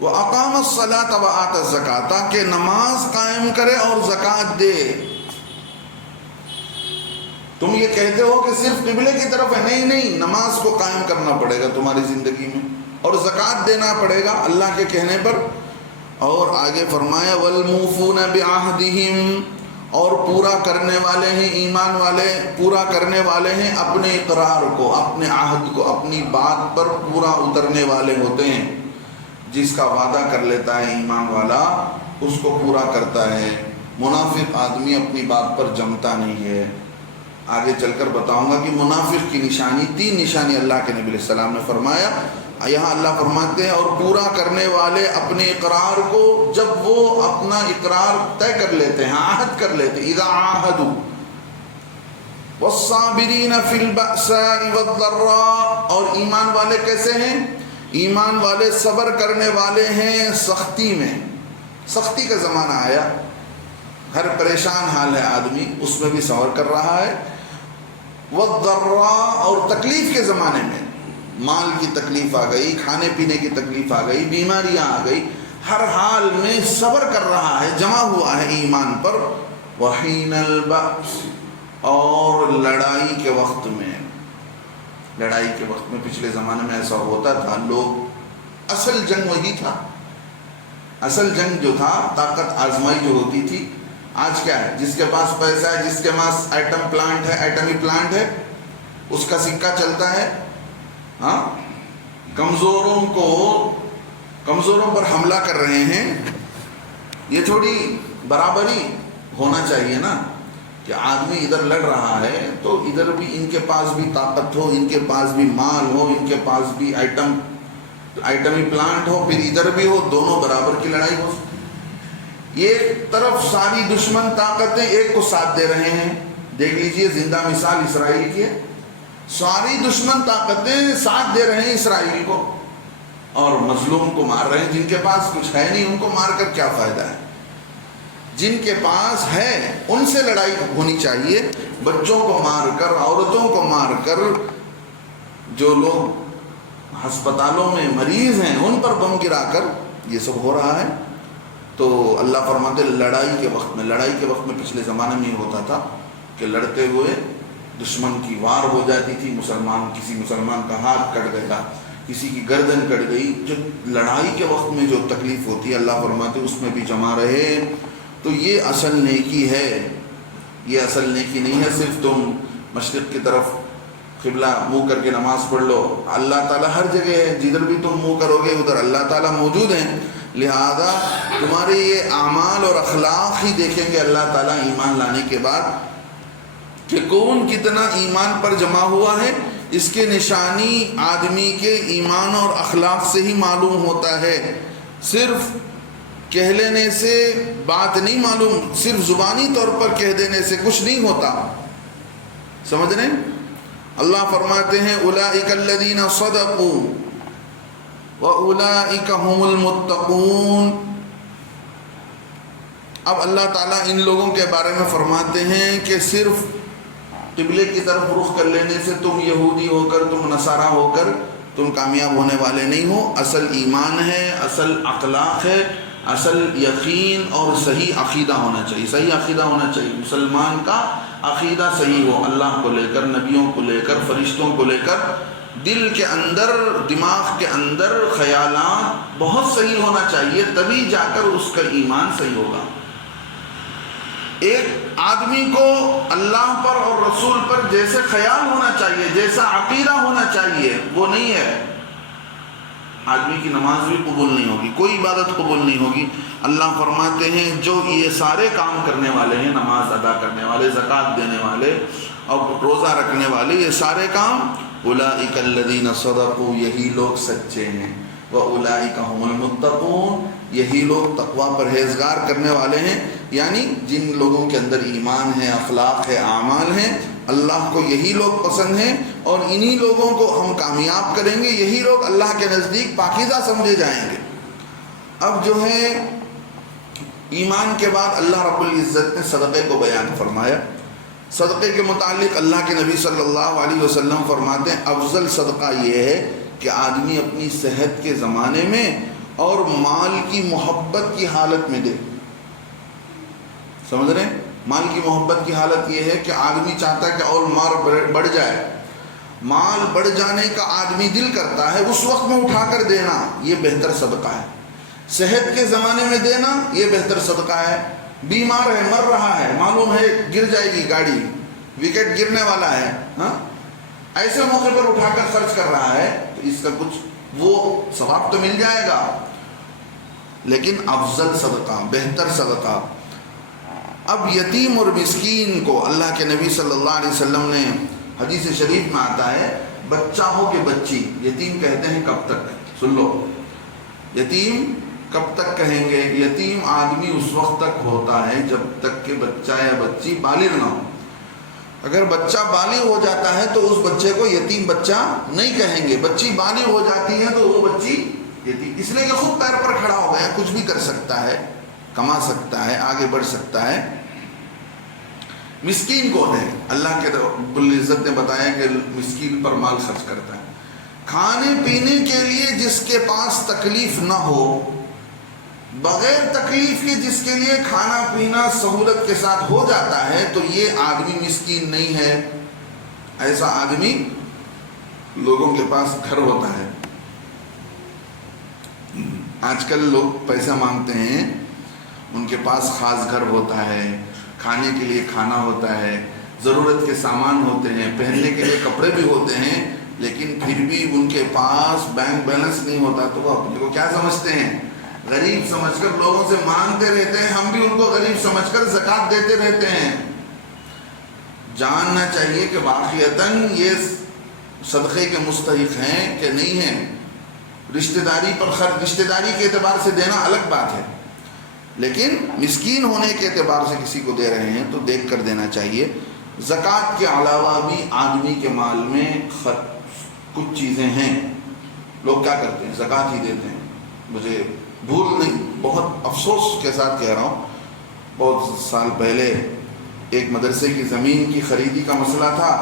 وَأَقَامَ الصَّلَاةَ وَآتَى الزَّكَاةَ، کہ نماز قائم کرے اور زکوٰۃ دے۔ تم یہ کہتے ہو کہ صرف قبلے کی طرف ہے، نہیں نہیں، نماز کو قائم کرنا پڑے گا تمہاری زندگی میں، اور زکوٰۃ دینا پڑے گا اللہ کے کہنے پر۔ اور آگے فرمایا وَالْمُوفُونَ بِعَهْدِهِمْ، اور پورا کرنے والے ہیں، ایمان والے پورا کرنے والے ہیں اپنے اقرار کو، اپنے عہد کو، اپنی بات پر پورا اترنے والے ہوتے ہیں۔ جس کا وعدہ کر لیتا ہے ایمان والا اس کو پورا کرتا ہے۔ منافق آدمی اپنی بات پر جمتا نہیں ہے۔ آگے چل کر بتاؤں گا کہ منافق کی نشانی، 3 نشانی اللہ کے نبی علیہ السلام نے فرمایا۔ یہاں اللہ فرماتے ہیں اور پورا کرنے والے اپنے اقرار کو، جب وہ اپنا اقرار طے کر لیتے ہیں، عہد کر لیتے ہیں، اذا عاہدوا، والصابرین فی البأساء والضراء، اور ایمان والے کیسے ہیں؟ ایمان والے صبر کرنے والے ہیں سختی میں، سختی کا زمانہ آیا، ہر پریشان حال ہے آدمی، اس میں بھی صبر کر رہا ہے۔ والضراء، اور تکلیف کے زمانے میں، مال کی تکلیف آ گئی، کھانے پینے کی تکلیف آ گئی، بیماریاں آ گئی، ہر حال میں صبر کر رہا ہے، جمع ہوا ہے ایمان پر۔ وحین البأس، اور لڑائی کے وقت میں، لڑائی کے وقت میں پچھلے زمانے میں ایسا ہوتا تھا، لوگ، اصل جنگ وہی تھا، اصل جنگ جو تھا طاقت آزمائی جو ہوتی تھی۔ آج کیا ہے؟ جس کے پاس پیسہ ہے، جس کے پاس ایٹم پلانٹ ہے، ایٹمی پلانٹ ہے، اس کا سکہ چلتا ہے۔ ہاں، کمزوروں پر حملہ کر رہے ہیں، یہ تھوڑی برابری ہونا چاہیے نا، کہ آدمی ادھر لڑ رہا ہے تو ادھر بھی ان کے پاس بھی طاقت ہو، ان کے پاس بھی مال ہو، ان کے پاس بھی ایٹمی پلانٹ ہو، پھر ادھر بھی ہو، دونوں برابر کی لڑائی ہو۔ ایک طرف ساری دشمن طاقتیں ایک کو ساتھ دے رہے ہیں، دیکھ لیجئے زندہ مثال اسرائیل کی ہے، ساری دشمن طاقتیں ساتھ دے رہے ہیں اسرائیل کو، اور مظلوم کو مار رہے ہیں۔ جن کے پاس کچھ ہے نہیں ان کو مار کر کیا فائدہ ہے؟ جن کے پاس ہے ان سے لڑائی ہونی چاہیے، بچوں کو مار کر، عورتوں کو مار کر، جو لوگ ہسپتالوں میں مریض ہیں ان پر بم گرا کر یہ سب ہو رہا ہے۔ تو اللہ فرماتے لڑائی کے وقت میں پچھلے زمانے میں یہ ہوتا تھا کہ لڑتے ہوئے دشمن کی وار ہو جاتی تھی، کسی مسلمان کا ہاتھ کٹ گیا، کسی کی گردن کٹ گئی۔ جو لڑائی کے وقت میں جو تکلیف ہوتی ہے اللہ فرماتے اس میں بھی جمع رہے، تو یہ اصل نیکی ہے۔ یہ اصل نیکی نہیں ہے صرف تم مشرق کی طرف قبلہ منہ کر کے نماز پڑھ لو، اللہ تعالیٰ ہر جگہ ہے، جدھر بھی تم منہ کرو گے ادھر اللہ تعالیٰ موجود ہیں، لہذا تمہارے یہ اعمال اور اخلاق ہی دیکھیں گے اللہ تعالیٰ ایمان لانے کے بعد کہ کون کتنا ایمان پر جمع ہوا ہے۔ اس کے نشانی آدمی کے ایمان اور اخلاق سے ہی معلوم ہوتا ہے، صرف کہہ لینے سے بات نہیں معلوم، صرف زبانی طور پر کہہ دینے سے کچھ نہیں ہوتا، سمجھ رہے ہیں؟ اللہ فرماتے ہیں اولئک الذین صدقوا واولئک هم المتقون۔ اب اللہ تعالیٰ ان لوگوں کے بارے میں فرماتے ہیں کہ صرف قبلے کی طرف رخ کر لینے سے تم یہودی ہو کر، تم نصارہ ہو کر تم کامیاب ہونے والے نہیں ہو۔ اصل ایمان ہے، اصل اخلاق ہے، اصل یقین اور صحیح عقیدہ ہونا چاہیے، صحیح عقیدہ ہونا چاہیے۔ مسلمان کا عقیدہ صحیح ہو، اللہ کو لے کر، نبیوں کو لے کر، فرشتوں کو لے کر، دل کے اندر، دماغ کے اندر خیالات بہت صحیح ہونا چاہیے، تبھی جا کر اس کا ایمان صحیح ہوگا۔ ایک آدمی کو اللہ پر اور رسول پر جیسے خیال ہونا چاہیے، جیسا عقیدہ ہونا چاہیے، وہ نہیں ہے، آدمی کی نماز بھی قبول نہیں ہوگی، کوئی عبادت قبول نہیں ہوگی۔ اللہ فرماتے ہیں جو یہ سارے کام کرنے والے ہیں، نماز ادا کرنے والے، زکوٰۃ دینے والے اور روزہ رکھنے والے، یہ سارے کام، اولئک الذین صدقوا، یہی لوگ سچے ہیں، واولئک هم المتقون، یہی لوگ تقوی پرہیزگار کرنے والے ہیں، یعنی جن لوگوں کے اندر ایمان ہے، اخلاق ہے، اعمال ہیں، اللہ کو یہی لوگ پسند ہیں، اور انہی لوگوں کو ہم کامیاب کریں گے، یہی لوگ اللہ کے نزدیک پاکیزہ سمجھے جائیں گے۔ اب جو ہے ایمان کے بعد اللہ رب العزت نے صدقے کو بیان فرمایا۔ صدقے کے متعلق اللہ کے نبی صلی اللہ علیہ وسلم فرماتے ہیں افضل صدقہ یہ ہے کہ آدمی اپنی صحت کے زمانے میں اور مال کی محبت کی حالت میں دے. سمجھ رہے ہیں؟ مال کی محبت کی حالت یہ ہے کہ آدمی چاہتا ہے کہ اور مال بڑھ جائے. مال بڑھ جانے کا آدمی دل کرتا ہے، اس وقت میں اٹھا کر دینا یہ بہتر صدقہ ہے. صحت کے زمانے میں دینا یہ بہتر صدقہ ہے. بیمار ہے، مر رہا ہے، معلوم ہے گر جائے گی گاڑی، وکٹ گرنے والا ہے، ہاں، ایسے موقع پر اٹھا کر خرچ کر رہا ہے تو اس کا کچھ وہ ثواب تو مل جائے گا، لیکن افضل صدقہ، بہتر صدقہ. اب یتیم اور مسکین کو اللہ کے نبی صلی اللہ علیہ وسلم نے، حدیث شریف میں آتا ہے، بچہ ہو کہ بچی، یتیم کہتے ہیں کب تک، سن لو، یتیم کب تک کہیں گے؟ یتیم آدمی اس وقت تک ہوتا ہے جب تک کہ بچہ یا بچی بالغ نہ ہو. اگر بچہ بالغ ہو جاتا ہے تو اس بچے کو یتیم بچہ نہیں کہیں گے. بچی بالغ ہو جاتی ہے تو وہ بچی یتیم، اس لیے کہ خود پیر پر کھڑا ہو گیا، کچھ بھی کر سکتا ہے، کما سکتا ہے، آگے بڑھ سکتا ہے. مسکین کون ہے؟ اللہ کے رب العزت نے بتایا کہ مسکین پر مال خرچ کرتا ہے. کھانے پینے کے لیے جس کے پاس تکلیف نہ ہو، بغیر تکلیف کے جس کے لیے کھانا پینا سہولت کے ساتھ ہو جاتا ہے، تو یہ آدمی مسکین نہیں ہے. ایسا آدمی لوگوں کے پاس گھر ہوتا ہے. آج کل لوگ پیسہ مانگتے ہیں، ان کے پاس خاص گھر ہوتا ہے، کھانے کے لیے کھانا ہوتا ہے، ضرورت کے سامان ہوتے ہیں، پہننے کے لیے کپڑے بھی ہوتے ہیں، لیکن پھر بھی ان کے پاس بینک بیلنس نہیں ہوتا تو وہ اپنے کو کیا سمجھتے ہیں؟ غریب سمجھ کر لوگوں سے مانگتے رہتے ہیں. ہم بھی ان کو غریب سمجھ کر زکوٰۃ دیتے رہتے ہیں. جاننا چاہیے کہ واقعتاً یہ صدقے کے مستحق ہیں کہ نہیں ہیں. رشتہ داری پر خرچ، رشتہ داری کے اعتبار سے دینا الگ بات ہے، لیکن مسکین ہونے کے اعتبار سے کسی کو دے رہے ہیں تو دیکھ کر دینا چاہیے. زکوٰۃ کے علاوہ بھی آدمی کے مال میں کچھ چیزیں ہیں. لوگ کیا کرتے ہیں؟ زکوٰۃ ہی دیتے ہیں. مجھے بھول نہیں، بہت افسوس کے ساتھ کہہ رہا ہوں، بہت سال پہلے ایک مدرسے کی زمین کی خریدی کا مسئلہ تھا.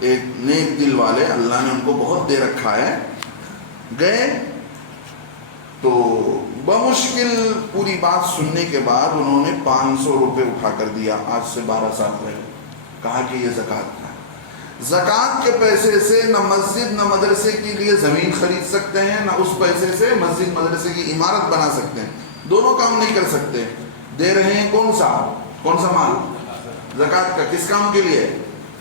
ایک نیک دل والے، اللہ نے ان کو بہت دے رکھا ہے، گئے تو بمشکل پوری بات سننے کے بعد انہوں نے 500 روپے اٹھا کر دیا. آج سے 12 سال پہلے کہا کہ یہ زکوٰۃ کا ہے. زکوٰۃ کے پیسے سے نہ مسجد نہ مدرسے کے لیے زمین خرید سکتے ہیں، نہ اس پیسے سے مسجد مدرسے کی عمارت بنا سکتے ہیں. دونوں کام نہیں کر سکتے. دے رہے ہیں کون سا مال؟ زکوٰۃ کا. کس کام کے لیے؟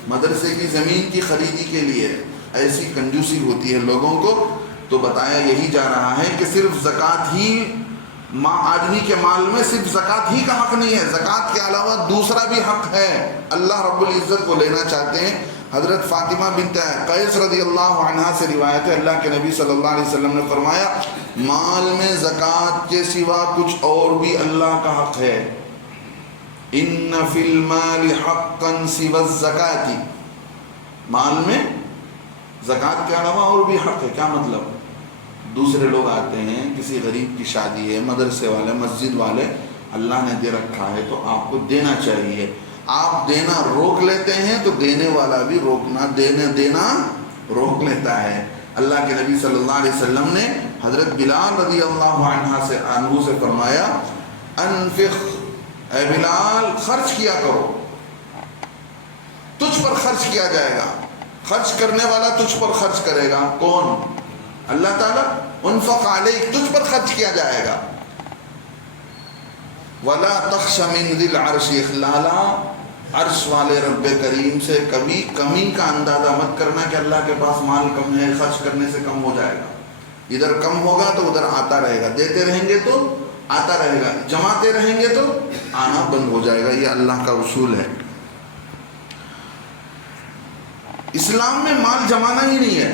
مدرسے کی زمین کی خریدی کے لیے. ایسی کنجوسی ہوتی ہے لوگوں کو. تو بتایا یہی جا رہا ہے کہ صرف زکوٰۃ ہی، آدمی کے مال میں صرف زکوٰۃ ہی کا حق نہیں ہے، زکوٰۃ کے علاوہ دوسرا بھی حق ہے. اللہ رب العزت کو لینا چاہتے ہیں. حضرت فاطمہ بنت قیس رضی اللہ عنہا سے روایت ہے، اللہ کے نبی صلی اللہ علیہ وسلم نے فرمایا، مال میں زکوٰۃ کے سوا کچھ اور بھی اللہ کا حق ہے. ان فی المال حقا سوى الزکاۃ، مال میں زکوٰۃ کے علاوہ اور بھی حق ہے. کیا مطلب؟ دوسرے لوگ آتے ہیں، کسی غریب کی شادی ہے، مدرسے والے، مسجد والے، اللہ نے دے رکھا ہے تو آپ کو دینا چاہیے. آپ دینا روک لیتے ہیں تو دینے والا بھی دینا روک لیتا ہے. اللہ کے نبی صلی اللہ علیہ وسلم نے حضرت بلال رضی اللہ عنہ سے فرمایا، انفق، اے بلال خرچ کیا کرو، تجھ پر خرچ کیا جائے گا. خرچ کرنے والا تجھ پر خرچ کرے گا. کون؟ اللہ تعالیٰ. انفق علیک، تجھ پر خرچ کیا جائے گا. ولا تخش من ذی العرش اخلالا، عرش والے رب کریم سے کبھی کمی کا اندازہ مت کرنا کہ اللہ کے پاس مال کم ہے، خرچ کرنے سے کم ہو جائے گا. ادھر کم ہوگا تو ادھر آتا رہے گا، دیتے رہیں گے تو آتا رہے گا، جماتے رہیں گے تو آنا بند ہو جائے گا. یہ اللہ کا اصول ہے. اسلام میں مال جمانا ہی نہیں ہے.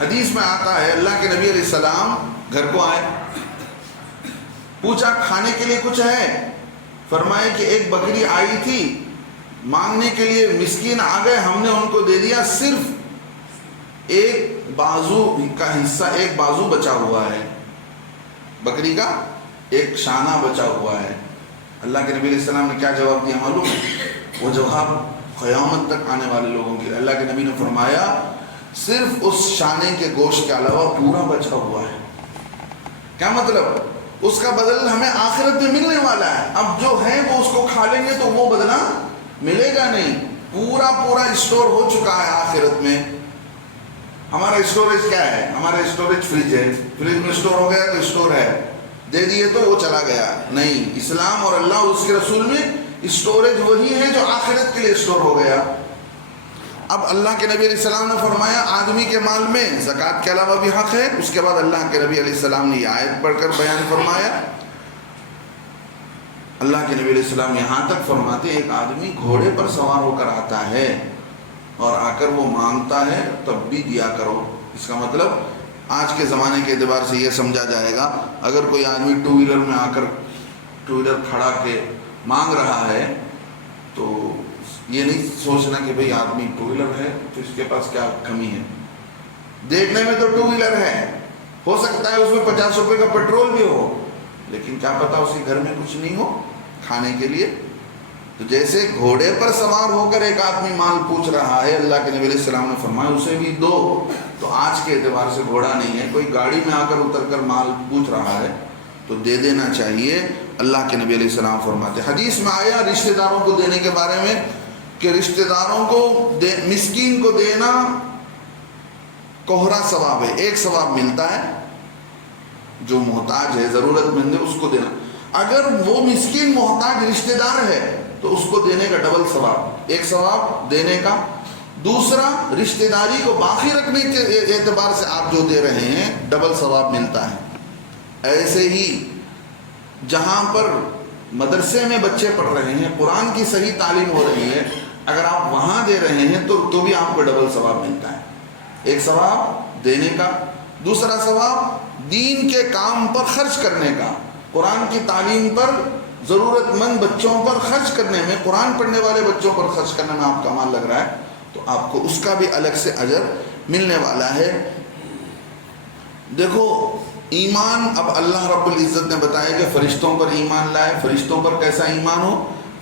حدیث میں آتا ہے، اللہ کے نبی علیہ السلام گھر کو آئے، پوچھا کھانے کے لیے کچھ ہے؟ فرمائے کہ ایک بکری آئی تھی مانگنے کے لیے، مسکین آ گئے، ہم نے ان کو دے دیا. صرف ایک بازو کا حصہ، ایک بازو بچا ہوا ہے، بکری کا ایک شانہ بچا ہوا ہے. اللہ کے نبی علیہ السلام نے کیا جواب دیا معلوم ہے؟ وہ جواب قیامت تک آنے والے لوگوں کے. اللہ کے نبی نے فرمایا صرف اس شانے کے گوشت کے علاوہ پورا بچا ہوا ہے. کیا مطلب؟ اس کا بدل ہمیں آخرت میں ملنے والا ہے. اب جو ہے وہ اس کو کھا لیں گے تو وہ بدلہ ملے گا نہیں. پورا اسٹور ہو چکا ہے آخرت میں. ہمارا اسٹوریج کیا ہے؟ ہمارا اسٹوریج فریج ہے. فریج میں اسٹور ہو گیا تو اسٹور ہے، دے دیے تو وہ چلا گیا. نہیں، اسلام اور اللہ اور اس کے رسول میں اسٹوریج وہی ہے جو آخرت کے لیے اسٹور ہو گیا. اب اللہ کے نبی علیہ السلام نے فرمایا آدمی کے مال میں زکوٰۃ کے علاوہ بھی حق ہے. اس کے بعد اللہ کے نبی علیہ السلام نے یہ آیت پڑھ کر بیان فرمایا. اللہ کے نبی علیہ السلام یہاں تک فرماتے ایک آدمی گھوڑے پر سوار ہو کر آتا ہے اور آ کر وہ مانگتا ہے تب بھی دیا کرو. اس کا مطلب آج کے زمانے کے اعتبار سے یہ سمجھا جائے گا اگر کوئی آدمی ٹو ویلر میں آ کر ٹو ویلر کھڑا کے مانگ رہا ہے تو یہ نہیں سوچنا کہ بھئی آدمی ٹو ویلر ہے تو اس کے پاس کیا کمی ہے. دیکھنے میں تو ٹو ویلر ہے، ہو سکتا ہے اس میں 50 روپے کا پیٹرول بھی ہو، لیکن کیا پتا اس کے گھر میں کچھ نہیں ہو کھانے کے لیے. تو جیسے گھوڑے پر سوار ہو کر ایک آدمی مال پوچھ رہا ہے، اللہ کے نبی علیہ السلام نے فرمایا اسے بھی دو. تو آج کے اعتبار سے گھوڑا نہیں ہے، کوئی گاڑی میں آ کر اتر کر مال پوچھ رہا ہے تو دے دینا چاہیے. اللہ کے نبی علیہ السلام فرماتے حدیث میں آیا رشتہ داروں کو دینے کے بارے میں کہ رشتہ داروں کو مسکین کو دینا کوہرا ثواب ہے. ایک ثواب ملتا ہے جو محتاج ہے ضرورت مند ہے اس کو دینا. اگر وہ مسکین محتاج رشتہ دار ہے تو اس کو دینے کا ڈبل ثواب، ایک ثواب دینے کا، دوسرا رشتہ داری کو باقی رکھنے کے اعتبار سے آپ جو دے رہے ہیں ڈبل ثواب ملتا ہے. ایسے ہی جہاں پر مدرسے میں بچے پڑھ رہے ہیں، قرآن کی صحیح تعلیم ہو رہی ہے، اگر آپ وہاں دے رہے ہیں تو بھی آپ کو ڈبل ثواب ملتا ہے. ایک ثواب دینے کا، دوسرا ثواب دین کے کام پر خرچ کرنے کا. قرآن کی تعلیم پر، ضرورت مند بچوں پر خرچ کرنے میں، قرآن پڑھنے والے بچوں پر خرچ کرنے میں آپ کا مال لگ رہا ہے تو آپ کو اس کا بھی الگ سے اجر ملنے والا ہے. دیکھو ایمان، اب اللہ رب العزت نے بتایا کہ فرشتوں پر ایمان لائے. فرشتوں پر کیسا ایمان ہو؟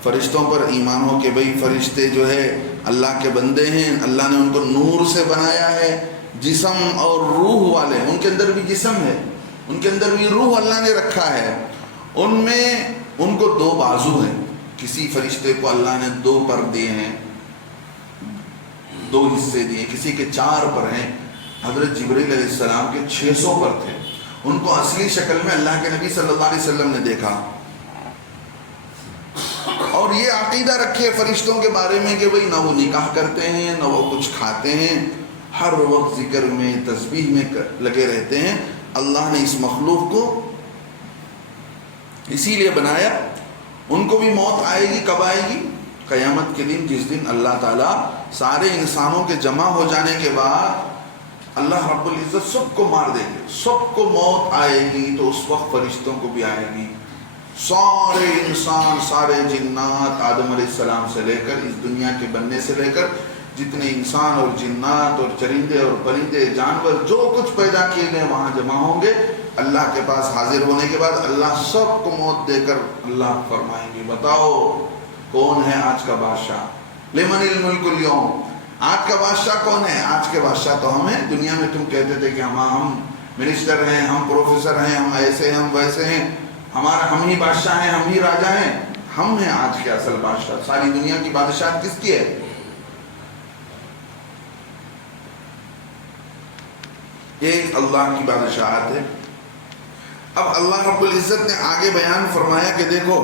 فرشتوں پر ایمان ہو کہ بھئی فرشتے جو ہے اللہ کے بندے ہیں، اللہ نے ان کو نور سے بنایا ہے، جسم اور روح والے. ان کے اندر بھی جسم ہے، ان کے اندر بھی روح اللہ نے رکھا ہے. ان میں ان کو 2 بازو ہیں. کسی فرشتے کو اللہ نے 2 پر دیے ہیں، 2 حصے دیے. کسی کے 4 پر ہیں. حضرت جبریل علیہ السلام کے 600 پر تھے. ان کو اصلی شکل میں اللہ کے نبی صلی اللہ علیہ وسلم نے دیکھا. اور یہ عقیدہ رکھے فرشتوں کے بارے میں کہ بھئی نہ وہ نکاح کرتے ہیں نہ وہ کچھ کھاتے ہیں، ہر وقت ذکر میں تسبیح میں لگے رہتے ہیں. اللہ نے اس مخلوق کو اسی لیے بنایا. ان کو بھی موت آئے گی. کب آئے گی؟ قیامت کے دن، جس دن اللہ تعالیٰ سارے انسانوں کے جمع ہو جانے کے بعد اللہ رب العزت سب کو مار دیں گے، سب کو موت آئے گی. تو اس وقت فرشتوں کو بھی آئے گی. سارے انسان، سارے جنات، آدم علیہ السلام سے لے کر اس دنیا کے بننے سے لے کر جتنے انسان اور جنات اور چرندے اور پرندے جانور جو کچھ پیدا کیے گئے وہاں جمع ہوں گے. اللہ کے پاس حاضر ہونے کے بعد اللہ سب کو موت دے کر اللہ فرمائیں گے بتاؤ کون ہے آج کا بادشاہ؟ لمن الملک اليوم، آج کا بادشاہ کون ہے؟ آج کے بادشاہ تو ہم ہیں. دنیا میں تم کہتے تھے کہ ہم منسٹر ہیں، ہم پروفیسر ہیں، ہم ایسے ہیں، ہم ویسے ہیں، ہم ہی بادشاہ ہیں، ہم ہی راجا ہیں. ہم ہیں آج کے اصل بادشاہ. ساری دنیا کی بادشاہت کس کی ہے؟ ایک اللہ کی بادشاہت ہے. اب اللہ رب العزت نے آگے بیان فرمایا کہ دیکھو